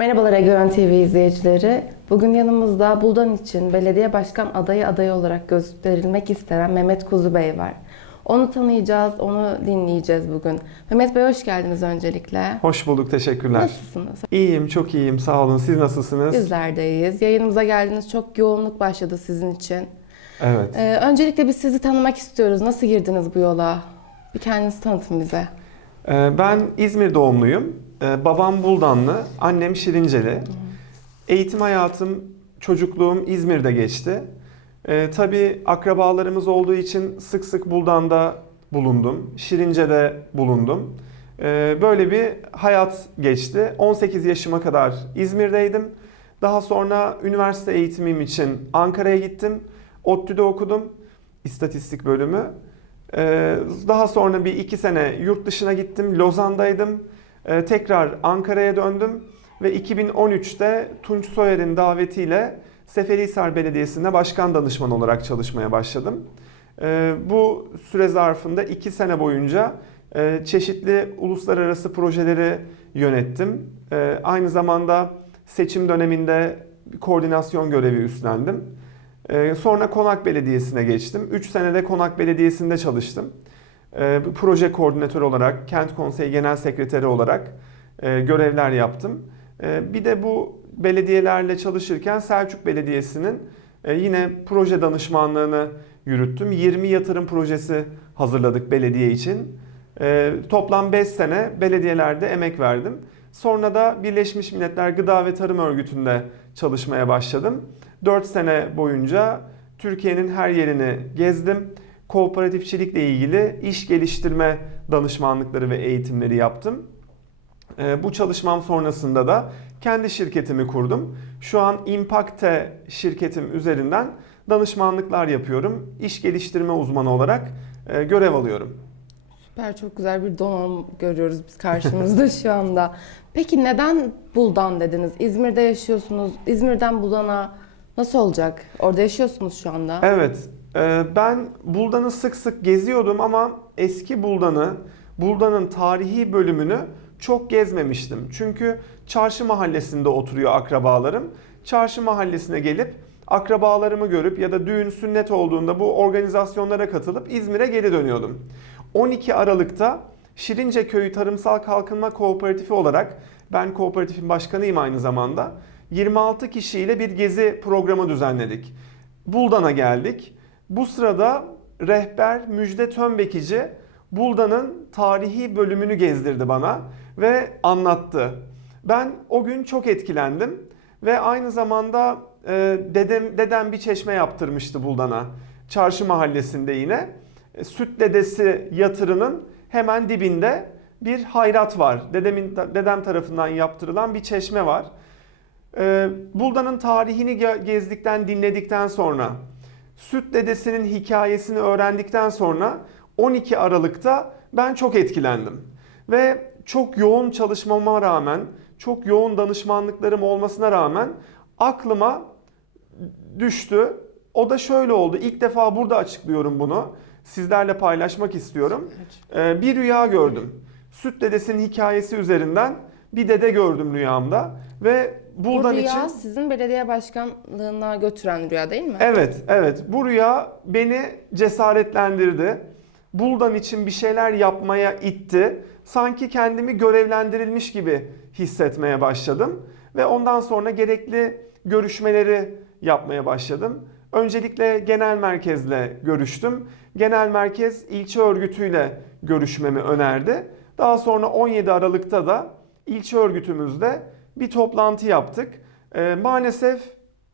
Merhabalar Egemen TV izleyicileri. Bugün yanımızda Buldan için belediye başkan adayı adayı olarak gösterilmek istenen Mehmet Kuzu Bey var. Onu tanıyacağız, onu dinleyeceğiz bugün. Mehmet Bey hoş geldiniz öncelikle. Hoş bulduk, teşekkürler. Nasılsınız? İyiyim, çok iyiyim. Sağ olun. Siz nasılsınız? Bizler de iyiyiz. Yayınımıza geldiniz. Çok yoğunluk başladı sizin için. Evet. Ee, öncelikle biz sizi tanımak istiyoruz. Nasıl girdiniz bu yola? Bir kendinizi tanıtın bize. Ee, Ben İzmir doğumluyum. Ee, Babam Buldanlı, annem Şirinceli. Eğitim hayatım, çocukluğum İzmir'de geçti. Ee, tabii akrabalarımız olduğu için sık sık Buldan'da bulundum. Şirince'de bulundum. Ee, böyle bir hayat geçti. 18 yaşıma kadar İzmir'deydim. Daha sonra üniversite eğitimim için Ankara'ya gittim. ODTÜ'de okudum. İstatistik bölümü. Ee, Daha sonra bir iki sene yurt dışına gittim. Lozan'daydım. Ee, Tekrar Ankara'ya döndüm. Ve 2013'te Tunç Soyer'in davetiyle Seferihisar Belediyesi'nde başkan danışmanı olarak çalışmaya başladım. Ee, Bu süre zarfında iki sene boyunca e, çeşitli uluslararası projeleri yönettim. Ee, Aynı zamanda seçim döneminde koordinasyon görevi üstlendim. Sonra Konak Belediyesi'ne geçtim. 3 senede Konak Belediyesi'nde çalıştım. Bir Proje koordinatörü olarak, Kent Konseyi Genel Sekreteri olarak e, görevler yaptım. Ee, Bir de bu belediyelerle çalışırken Selçuk Belediyesi'nin e, yine proje danışmanlığını yürüttüm. 20 yatırım projesi hazırladık belediye için. Ee, Toplam 5 sene belediyelerde emek verdim. Sonra da Birleşmiş Milletler Gıda ve Tarım Örgütü'nde çalışmaya başladım. 4 sene boyunca Türkiye'nin her yerini gezdim. Kooperatifçilikle ilgili iş geliştirme danışmanlıkları ve eğitimleri yaptım. Ee, Bu çalışmam sonrasında da kendi şirketimi kurdum. Şu an Impacte şirketim üzerinden danışmanlıklar yapıyorum. İş geliştirme uzmanı olarak e, görev alıyorum. Süper, çok güzel bir donanım görüyoruz biz karşımızda şu anda. Peki neden Buldan dediniz? İzmir'de yaşıyorsunuz. İzmir'den Buldan'a nasıl olacak? Orada yaşıyorsunuz şu anda. Evet, ben Buldan'ı sık sık geziyordum ama eski Buldan'ı, Buldan'ın tarihi bölümünü çok gezmemiştim. Çünkü Çarşı Mahallesi'nde oturuyor akrabalarım. Çarşı Mahallesi'ne gelip akrabalarımı görüp ya da düğün sünnet olduğunda bu organizasyonlara katılıp İzmir'e geri dönüyordum. 12 Aralık'ta Şirince Köyü Tarımsal Kalkınma Kooperatifi olarak ben kooperatifin başkanıyım aynı zamanda. 26 kişiyle bir gezi programı düzenledik. Buldan'a geldik. Bu sırada rehber Müjde Tönbekici Buldan'ın tarihi bölümünü gezdirdi bana ve anlattı. Ben o gün çok etkilendim ve aynı zamanda e, dedem dedem bir çeşme yaptırmıştı Buldan'a. Çarşı mahallesinde yine. E, Süt Dedesi yatırının hemen dibinde bir hayrat var. Dedemin dedem tarafından yaptırılan bir çeşme var. Ee, Buldan'ın tarihini ge- gezdikten, dinledikten sonra, Süt Dedesi'nin hikayesini öğrendikten sonra 12 Aralık'ta ben çok etkilendim. Ve çok yoğun çalışmama rağmen, çok yoğun danışmanlıklarım olmasına rağmen aklıma düştü. O da şöyle oldu. İlk defa burada açıklıyorum bunu. Sizlerle paylaşmak istiyorum. Ee, bir rüya gördüm. Süt Dedesi'nin hikayesi üzerinden bir dede gördüm rüyamda ve Bu Buldan rüya için sizin belediye başkanlığına götüren rüya değil mi? Evet, evet. Bu rüya beni cesaretlendirdi. Buldan için bir şeyler yapmaya itti. Sanki kendimi görevlendirilmiş gibi hissetmeye başladım ve ondan sonra gerekli görüşmeleri yapmaya başladım. Öncelikle genel merkezle görüştüm. Genel merkez ilçe örgütüyle görüşmemi önerdi. Daha sonra 17 Aralık'ta da ilçe örgütümüzde bir toplantı yaptık. Ee, maalesef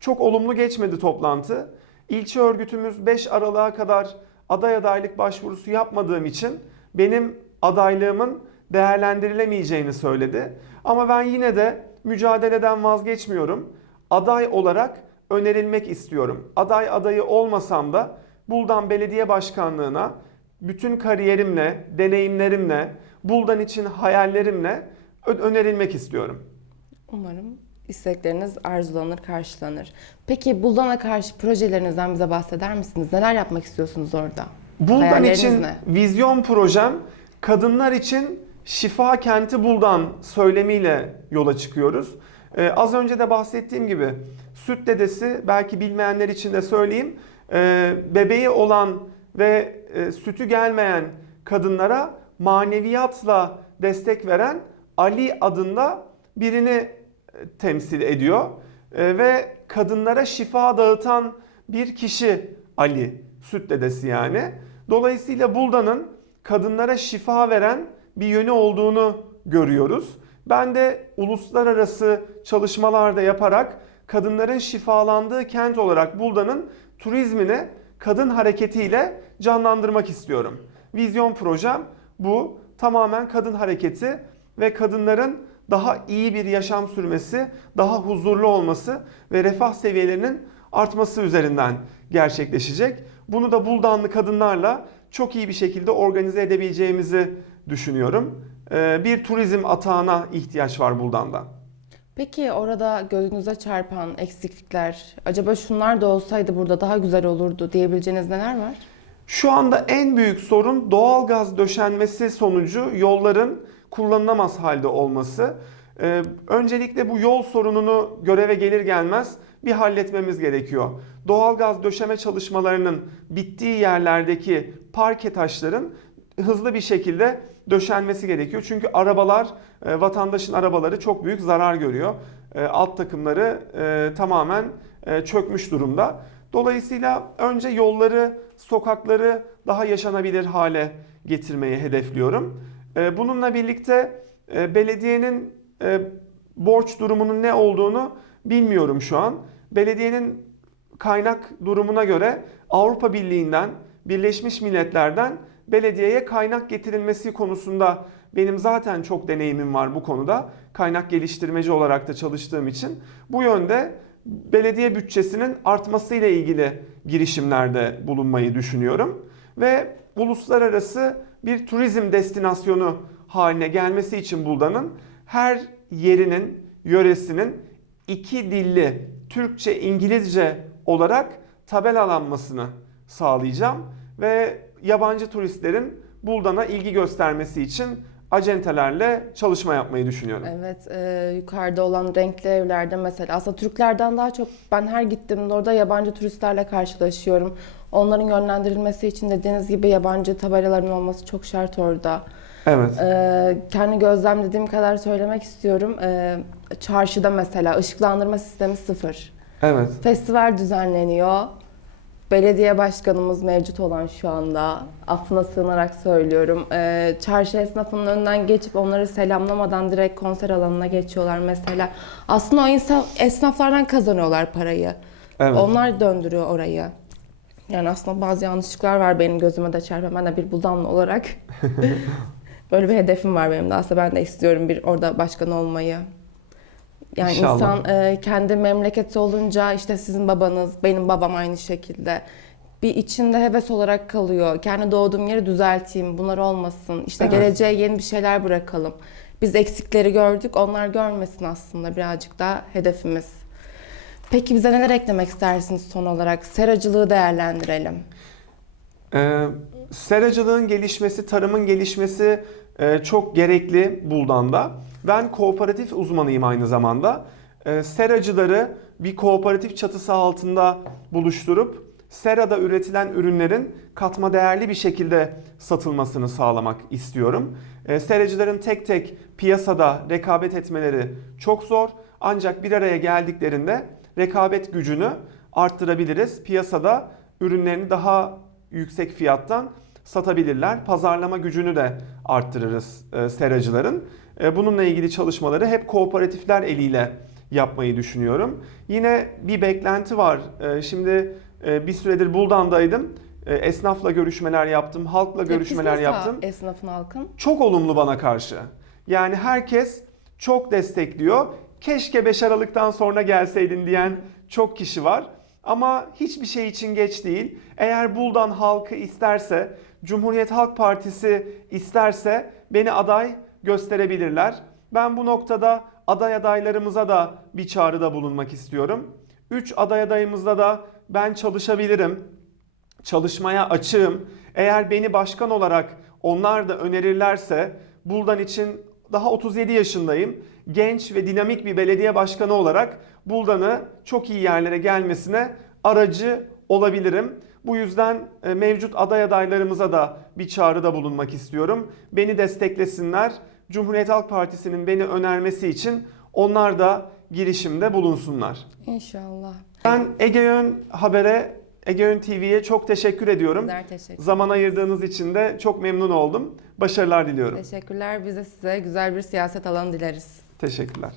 çok olumlu geçmedi toplantı. İlçe örgütümüz 5 Aralık'a kadar aday adaylık başvurusu yapmadığım için benim adaylığımın değerlendirilemeyeceğini söyledi. Ama ben yine de mücadeleden vazgeçmiyorum. Aday olarak önerilmek istiyorum. Aday adayı olmasam da Buldan Belediye Başkanlığına bütün kariyerimle, deneyimlerimle, Buldan için hayallerimle önerilmek istiyorum. Umarım istekleriniz arzulanır, karşılanır. Peki Buldan'a karşı projelerinizden bize bahseder misiniz? Neler yapmak istiyorsunuz orada? Buldan için ne? vizyon projem kadınlar için şifa kenti Buldan söylemiyle yola çıkıyoruz. Ee, az önce de bahsettiğim gibi süt dedesi belki bilmeyenler için de söyleyeyim. Ee, bebeği olan ve e, sütü gelmeyen kadınlara maneviyatla destek veren Ali adında birini e, temsil ediyor. E, ve kadınlara şifa dağıtan bir kişi Ali, süt dedesi yani. Dolayısıyla Bulda'nın kadınlara şifa veren bir yönü olduğunu görüyoruz. Ben de uluslararası çalışmalarda yaparak kadınların şifalandığı kent olarak Bulda'nın turizmini kadın hareketiyle canlandırmak istiyorum. Vizyon projem bu. Tamamen kadın hareketi ve kadınların daha iyi bir yaşam sürmesi, daha huzurlu olması ve refah seviyelerinin artması üzerinden gerçekleşecek. Bunu da Buldanlı kadınlarla çok iyi bir şekilde organize edebileceğimizi düşünüyorum. Ee, Bir turizm atağına ihtiyaç var Buldan'da. Peki orada gözünüze çarpan eksiklikler, acaba şunlar da olsaydı burada daha güzel olurdu diyebileceğiniz neler var? Şu anda en büyük sorun doğalgaz döşenmesi sonucu yolların kullanılamaz halde olması. Ee, öncelikle bu yol sorununu göreve gelir gelmez bir halletmemiz gerekiyor. Doğalgaz döşeme çalışmalarının bittiği yerlerdeki parke taşların hızlı bir şekilde döşenmesi gerekiyor. Çünkü arabalar, e, vatandaşın arabaları çok büyük zarar görüyor. E, Alt takımları e, tamamen e, çökmüş durumda. Dolayısıyla önce yolları, sokakları daha yaşanabilir hale getirmeyi hedefliyorum. E, Bununla birlikte e, belediyenin e, borç durumunun ne olduğunu bilmiyorum şu an. Belediyenin kaynak durumuna göre Avrupa Birliği'nden, Birleşmiş Milletler'den belediyeye kaynak getirilmesi konusunda benim zaten çok deneyimim var bu konuda. Kaynak geliştirmeci olarak da çalıştığım için. Bu yönde belediye bütçesinin artmasıyla ilgili girişimlerde bulunmayı düşünüyorum. Ve uluslararası bir turizm destinasyonu haline gelmesi için Buldan'ın her yerinin, yöresinin iki dilli Türkçe, İngilizce olarak tabelalanmasını sağlayacağım ve yabancı turistlerin Buldan'a ilgi göstermesi için acentelerle çalışma yapmayı düşünüyorum. Evet, e, yukarıda olan renkli evlerde mesela aslında Türklerden daha çok ben her gittiğimde orada yabancı turistlerle karşılaşıyorum. Onların yönlendirilmesi için dediğiniz gibi yabancı tabelaların olması çok şart orada. Evet. Ee, kendi gözlemlediğim kadar söylemek istiyorum. Ee, çarşıda mesela ışıklandırma sistemi sıfır. Evet. Festival düzenleniyor. Belediye başkanımız mevcut olan şu anda. Affına sığınarak söylüyorum. Ee, çarşı esnafının önünden geçip onları selamlamadan direkt konser alanına geçiyorlar mesela. Aslında o insan esnaflardan kazanıyorlar parayı. Evet. Onlar döndürüyor orayı. Yani aslında bazı yanlışlıklar var benim gözüme de çarpan. Ben de bir Buldanlı olarak. Böyle bir hedefim var benim de. Aslında ben de istiyorum bir orada başkan olmayı. Yani İnşallah. insan e, kendi memleketi olunca işte sizin babanız, benim babam aynı şekilde bir içinde heves olarak kalıyor. Kendi doğduğum yeri düzelteyim, bunlar olmasın. İşte Evet. geleceğe yeni bir şeyler bırakalım. Biz eksikleri gördük, onlar görmesin aslında birazcık daha hedefimiz. Peki bize neler eklemek istersiniz son olarak? Seracılığı değerlendirelim. Ee, seracılığın gelişmesi, tarımın gelişmesi çok gerekli Buldan'da. Ben kooperatif uzmanıyım aynı zamanda. Ee, seracıları bir kooperatif çatısı altında buluşturup serada üretilen ürünlerin katma değerli bir şekilde satılmasını sağlamak istiyorum. Ee, seracıların tek tek piyasada rekabet etmeleri çok zor. Ancak bir araya geldiklerinde rekabet gücünü arttırabiliriz. Piyasada ürünlerini daha yüksek fiyattan satabilirler. Pazarlama gücünü de arttırırız e, seracıların. E, bununla ilgili çalışmaları hep kooperatifler eliyle yapmayı düşünüyorum. Yine bir beklenti var. E, şimdi e, bir süredir Buldan'daydım. E, esnafla görüşmeler yaptım, halkla görüşmeler Tepkisi nasıl yaptım. Esnafın halkın. Çok olumlu bana karşı. Yani herkes çok destekliyor. Keşke 5 Aralık'tan sonra gelseydin diyen çok kişi var. Ama hiçbir şey için geç değil. Eğer Buldan halkı isterse, Cumhuriyet Halk Partisi isterse beni aday gösterebilirler. Ben bu noktada aday adaylarımıza da bir çağrıda bulunmak istiyorum. 3 aday adayımızda da ben çalışabilirim çalışmaya açığım. Eğer beni başkan olarak onlar da önerirlerse Buldan için daha 37 yaşındayım. Genç ve dinamik bir belediye başkanı olarak Buldan'ı çok iyi yerlere gelmesine aracı olabilirim. Bu yüzden e, mevcut aday adaylarımıza da bir çağrıda bulunmak istiyorum. Beni desteklesinler. Cumhuriyet Halk Partisi'nin beni önermesi için onlar da girişimde bulunsunlar. İnşallah. Ben Egeön Haber'e, Egeön TV'ye çok teşekkür ediyorum. Bizler teşekkür Zaman ayırdığınız için de çok memnun oldum. Başarılar diliyorum. Teşekkürler. Biz de size güzel bir siyaset alanı dileriz. Teşekkürler.